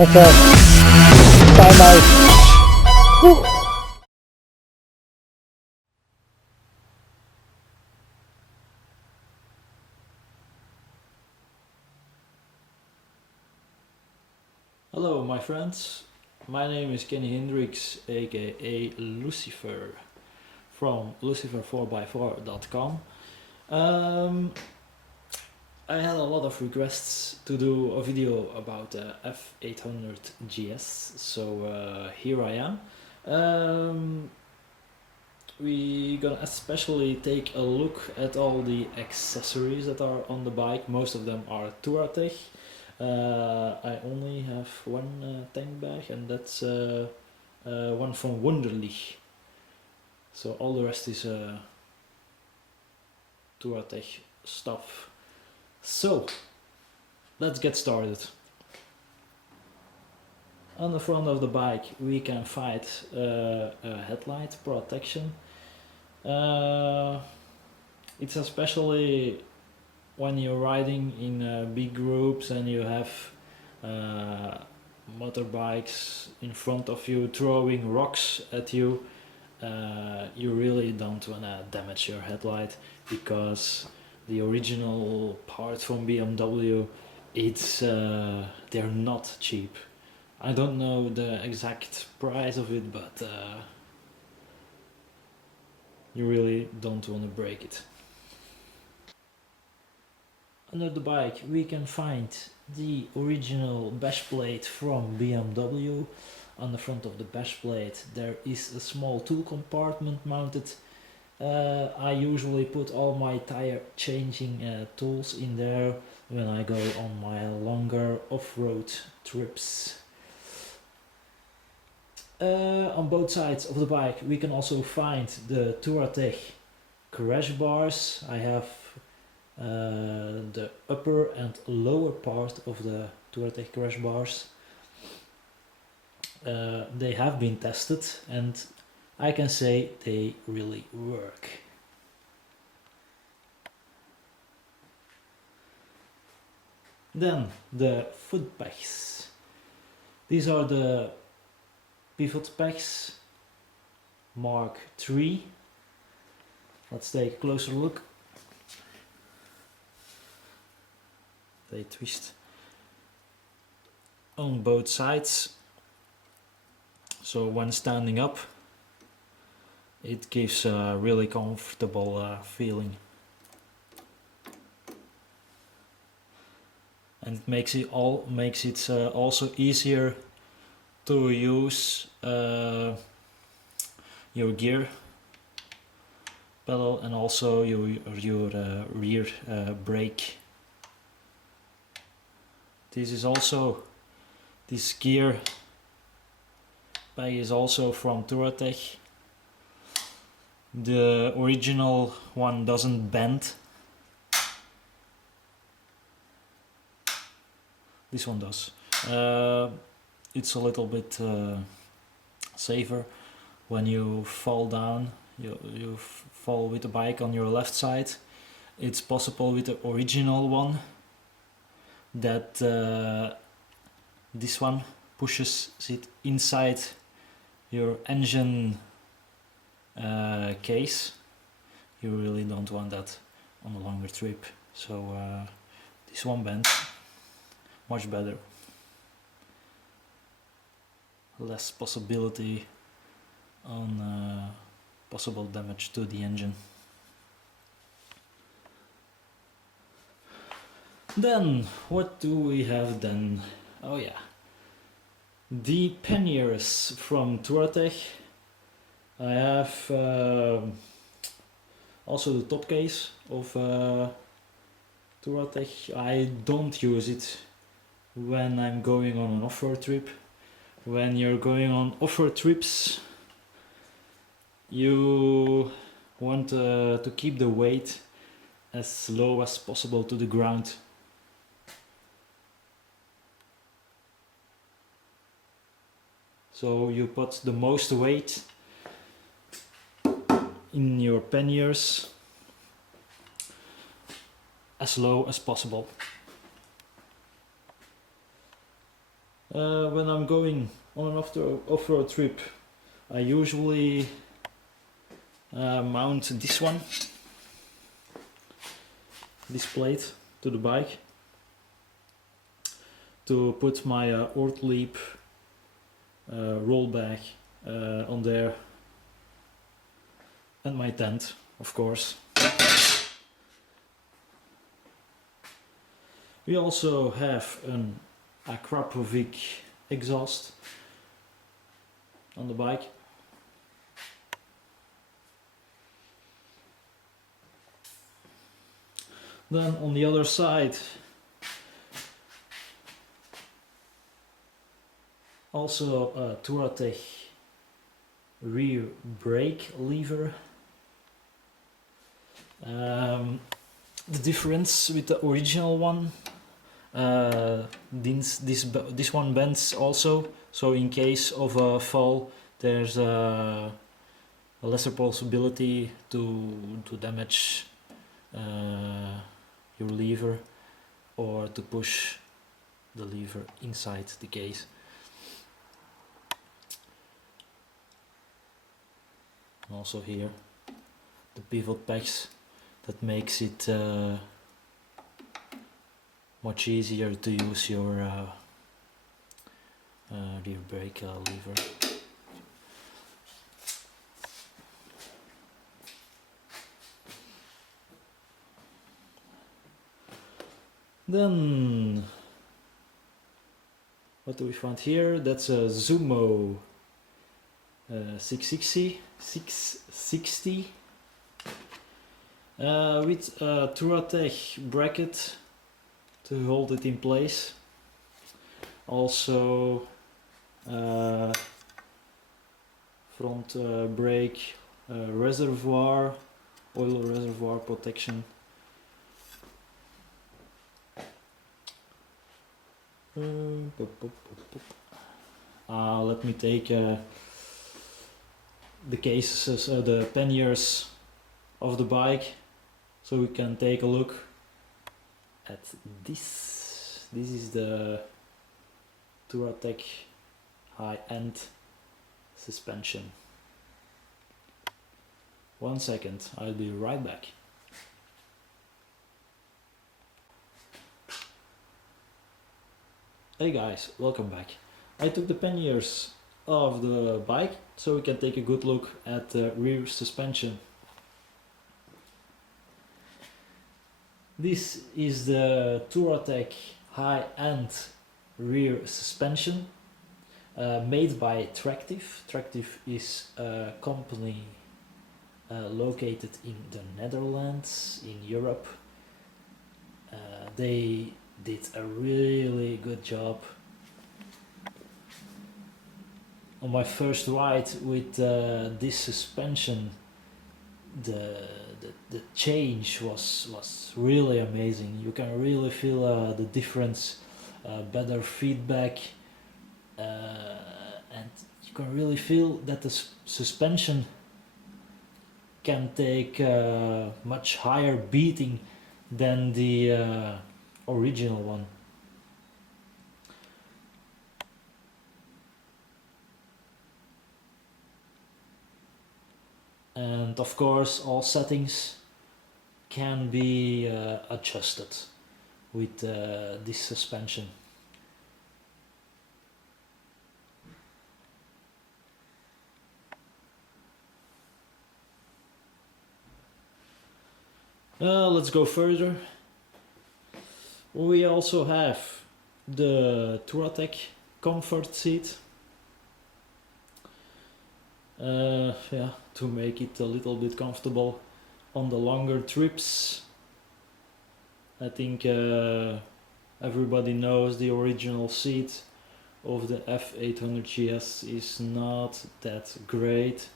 Okay. Time out. Woo. Hello my friends, my name is Kenny Hendricks aka Lucifer from lucifer4x4.com. I had a lot of requests to do a video about the F800GS, so here I am. We're gonna especially take a look at all the accessories that are on the bike. Most of them are Touratech. I only have one tank bag, and that's one from Wunderlich. So all the rest is Touratech stuff. So let's get started. On the front of the bike we can find a headlight protection. It's especially when you're riding in big groups and you have motorbikes in front of you throwing rocks at you, you really don't want to damage your headlight, because the original part from BMW, it's they're not cheap. I don't know the exact price of it, but you really don't want to break it. Under the bike we can find the original bash plate from BMW. On the front of the bash plate there is a small tool compartment mounted. I usually put all my tire changing tools in there when I go on my longer off-road trips. On both sides of the bike we can also find the Touratech crash bars. I have the upper and lower part of the Touratech crash bars. They have been tested and I can say they really work. Then the Footpaths. These are the pivot packs Mark III. Let's take a closer look. They twist on both sides, so when standing up it gives a really comfortable feeling, and it makes it also easier to use your gear pedal and also your rear brake. This gear bag is also from Touratech. The original one doesn't bend. This one does. It's a little bit safer when you fall down. You fall with the bike on your left side. It's possible with the original one that this one pushes it inside your engine case. You really don't want that on a longer trip, so this one bends much better. Less possibility on possible damage to the engine. Then what do we have then? Oh yeah, the panniers from Touratech. I have also the top case of Touratech. I don't use it when I'm going on an off-road trip. When you're going on off-road trips you want to keep the weight as low as possible to the ground. So you put the most weight in your panniers as low as possible. When I'm going on an off-road trip, I usually mount this plate to the bike to put my Ortlieb rollback on there, and my tent, of course. We also have an Akrapovic exhaust on the bike. Then on the other side, also a Touratech rear brake lever. The difference with the original one, this one bends also, so in case of a fall there's a lesser possibility to damage your lever or to push the lever inside the case. And also here the pivot pegs, that makes it much easier to use your rear brake lever. Then what do we find here? That's a Zumo 660 with a Touratech bracket to hold it in place. Also front brake reservoir, oil reservoir protection. Let me take the cases, the panniers of the bike, so we can take a look at this. This is the Touratech high-end suspension. 1 second, I'll be right back. Hey guys, welcome back. I took the panniers of the bike so we can take a good look at the rear suspension. This is the Touratech high-end rear suspension made by Tractive. Tractive is a company located in the Netherlands, in Europe. They did a really good job. On my first ride with this suspension, the change was really amazing. You can really feel the difference, better feedback, and you can really feel that the suspension can take much higher beating than the original one. And of course all settings can be adjusted with this suspension. Let's go further. We also have the Touratech comfort seat. Yeah, to make it a little bit comfortable on the longer trips. I think everybody knows the original seat of the F800GS is not that great.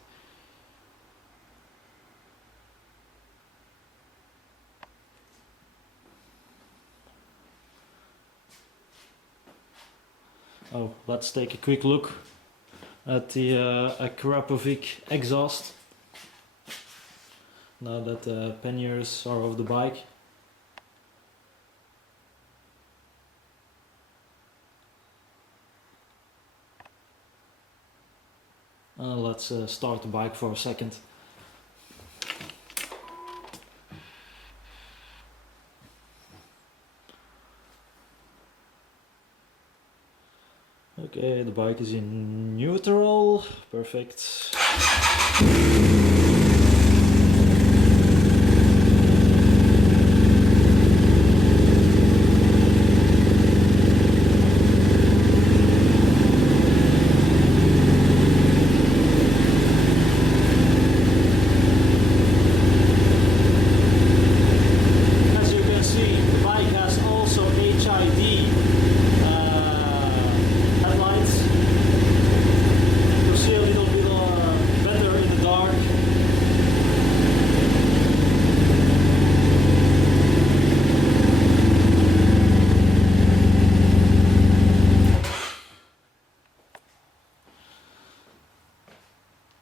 Oh, let's take a quick look at the Akrapovic exhaust. Now that the panniers are off the bike. Let's start the bike for a second. Okay, the bike is in neutral, perfect. As you can see, the bike has also HID headlights to see a little bit better in the dark.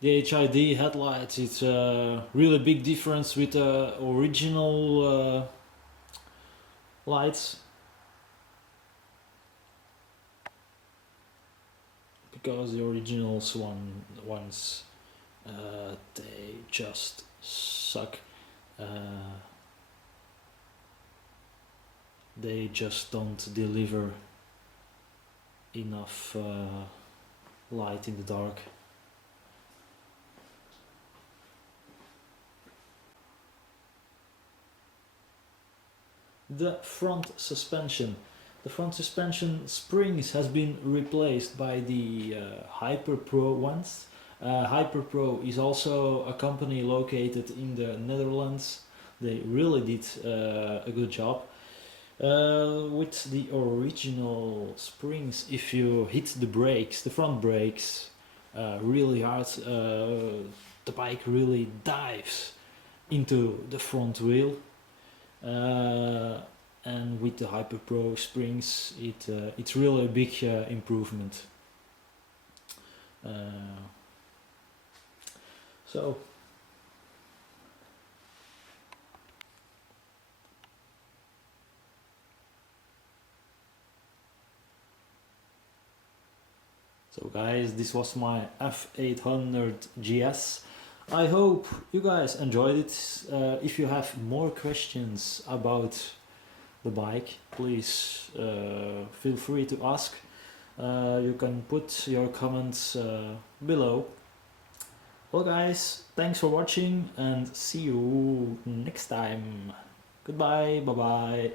The HID headlights, it's a really big difference with the original lights, because the originals ones they just suck. They just don't deliver enough light in the dark. The front suspension. The front suspension springs has been replaced by the Hyper Pro ones. Hyper Pro is also a company located in the Netherlands. They really did a good job. With the original springs, if you hit the brakes, the front brakes, really hard, the bike really dives into the front wheel. And with the Hyper Pro springs, it's really a big improvement. So guys, this was my F800GS. I hope you guys enjoyed it. If you have more questions about the bike, please feel free to ask. You can put your comments below. Well guys, thanks for watching and see you next time. Goodbye, bye bye.